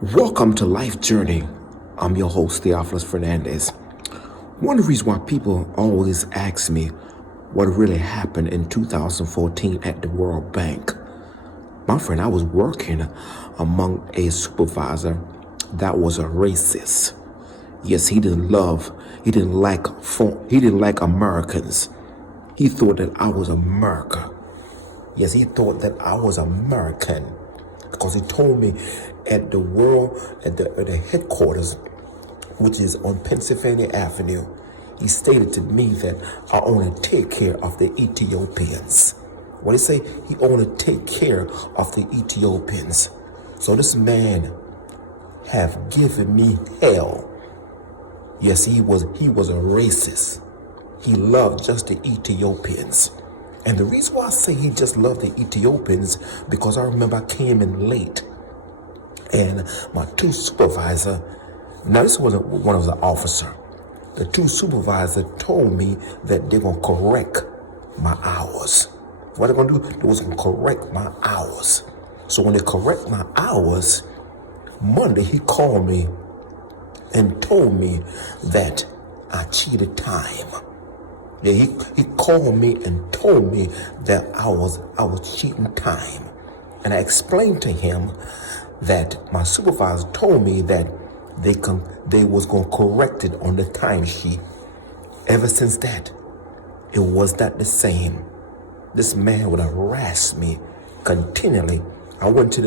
Welcome to Life Journey. I'm your host, Theophilus Fernandez. One of the reasons why people always ask me what really happened in 2014 at the World Bank. My friend, I was working among a supervisor that was a racist. Yes, he didn't like Americans. He thought that I was America. Yes, he thought that I was American. Because he told me at the headquarters, which is on Pennsylvania Avenue, he stated to me that I only take care of the Ethiopians. What did he say? He only take care of the Ethiopians. So this man have given me hell. Yes, he was a racist. He loved just the Ethiopians. And the reason why I say he just loved the Ethiopians, because I remember I came in late and my two supervisors, now this wasn't one of the officer, the two supervisors told me that they're going to correct my hours. What they're going to do, they was going to correct my hours. So when they correct my hours, Monday he called me and told me that I cheated time. Yeah, he called me and told me that I was cheating time. And I explained to him that my supervisor told me that they was going to correct it on the timesheet. Ever since that, it was not the same. This man would harass me continually. I went to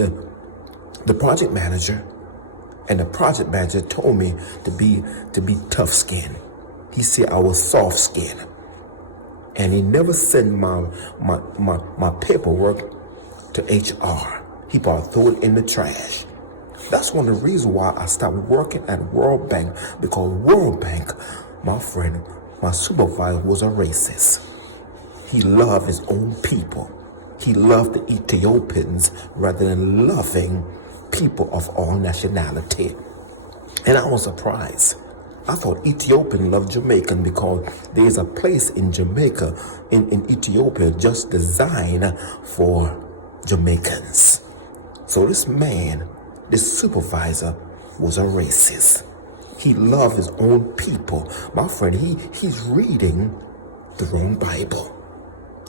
the project manager, and the project manager told me to be tough skinned. He said I was soft skinned. And he never sent my paperwork to HR. He probably threw it in the trash. That's one of the reasons why I stopped working at World Bank, because World Bank, my friend, my supervisor was a racist. He loved his own people. He loved the Ethiopians rather than loving people of all nationality. And I was surprised. I thought Ethiopian loved Jamaican because there's a place in Jamaica, in Ethiopia, just designed for Jamaicans. So this man, this supervisor, was a racist. He loved his own people. My friend, he's reading the wrong Bible.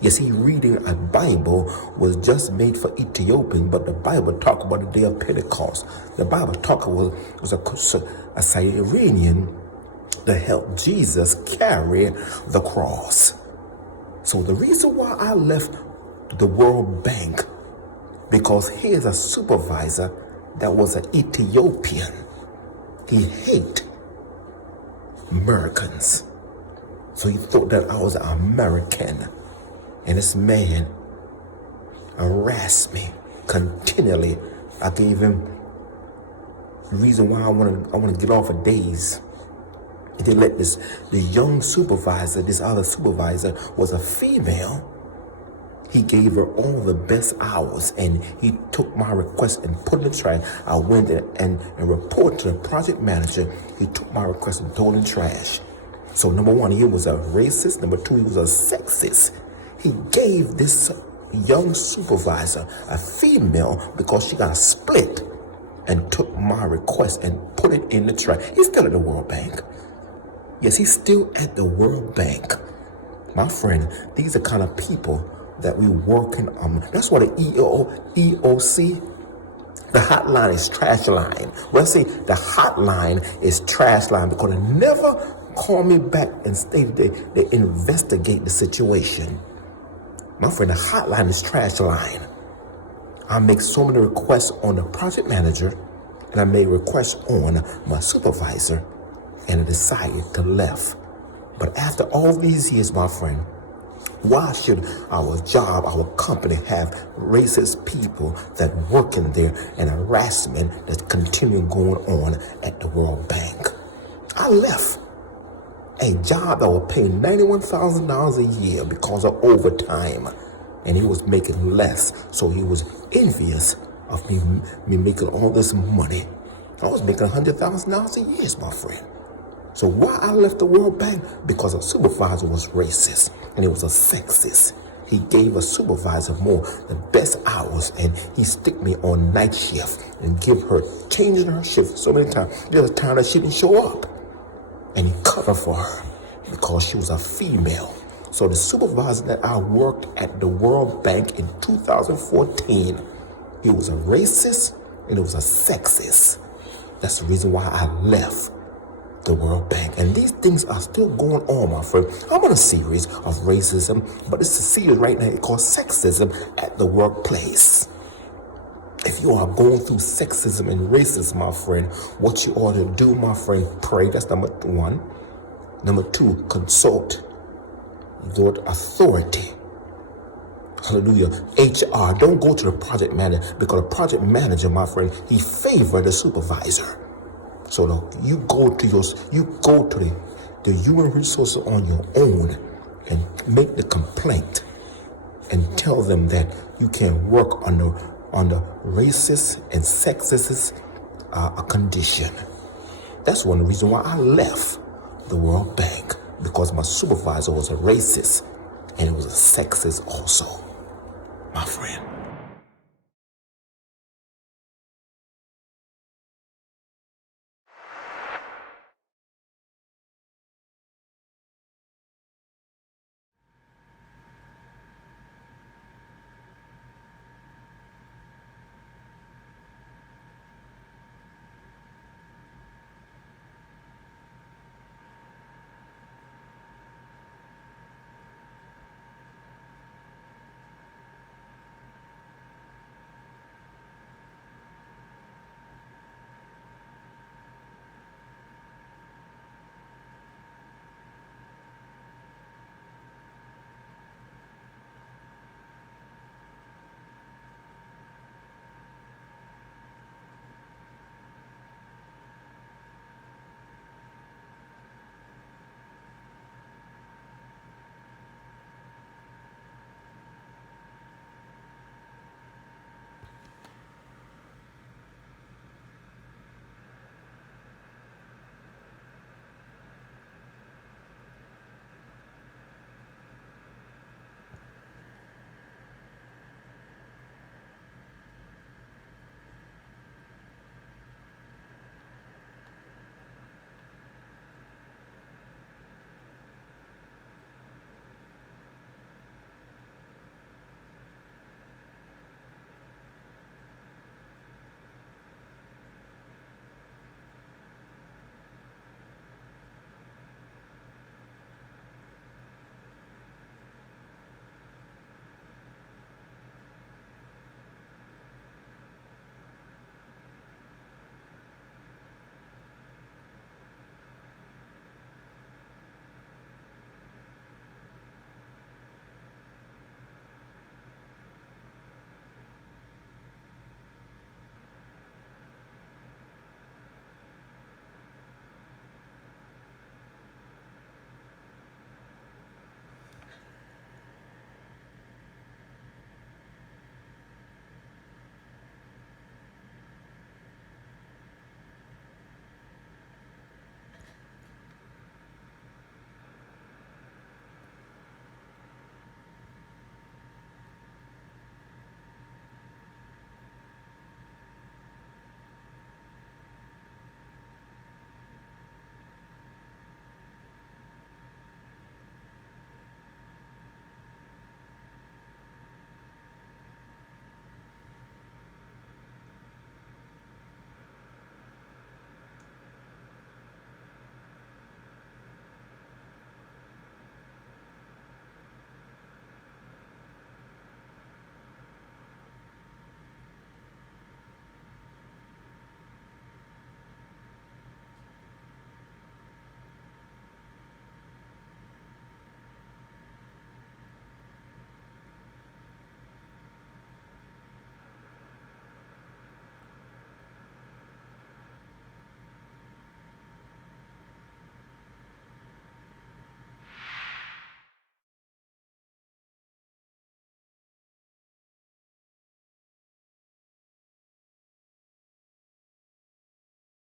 Yes, he reading a Bible was just made for Ethiopian, but the Bible talk about the day of Pentecost. The Bible talk was a Syrian to help Jesus carry the cross. So the reason why I left the World Bank, because here's a supervisor that was an Ethiopian. He hate Americans. So he thought that I was an American. And this man harassed me continually. I gave him the reason why I want to get off of days. They let the young supervisor, this other supervisor was a female. He gave her all the best hours, and he took my request and put it in the trash. I went there and reported to the project manager. He took my request and threw it in the trash. So number one, he was a racist. Number two, he was a sexist. He gave this young supervisor, a female, because she got split, and took my request and put it in the trash. He's still at the World Bank. Yes, he's still at the World Bank. My friend, these are kind of people that we working on. That's why the EOC, the hotline is trash line. Well, see, the hotline is trash line because they never call me back and stated they investigate the situation. My friend, the hotline is trash line. I make so many requests on the project manager, and I made requests on my supervisor, and I decided to left. But after all these years, my friend, why should our job, our company have racist people that work in there and harassment that's continuing going on at the World Bank? I left a job that would pay $91,000 a year because of overtime, and he was making less. So he was envious of me making all this money. I was making $100,000 a year, my friend. So why I left the World Bank? Because a supervisor was racist and he was a sexist. he gave a supervisor more the best hours, and he stick me on night shift and changing her shift so many times. There was a time that she didn't show up, and he covered for her because she was a female. So the supervisor that I worked at the World Bank in 2014, he was a racist and he was a sexist. That's the reason why I left the World Bank. And these things are still going on, my friend. I'm on a series of racism, but it's a series right now called sexism at the workplace. If you are going through sexism and racism, my friend, what you ought to do, my friend, pray. That's number one. Number two, consult your authority. Hallelujah. HR. Don't go to the project manager, because the project manager, my friend, he favored the supervisor. So you go to the human resources on your own and make the complaint and tell them that you can work under racist and sexist condition. That's one of the reasons why I left the World Bank, because my supervisor was a racist and it was a sexist also, my friend.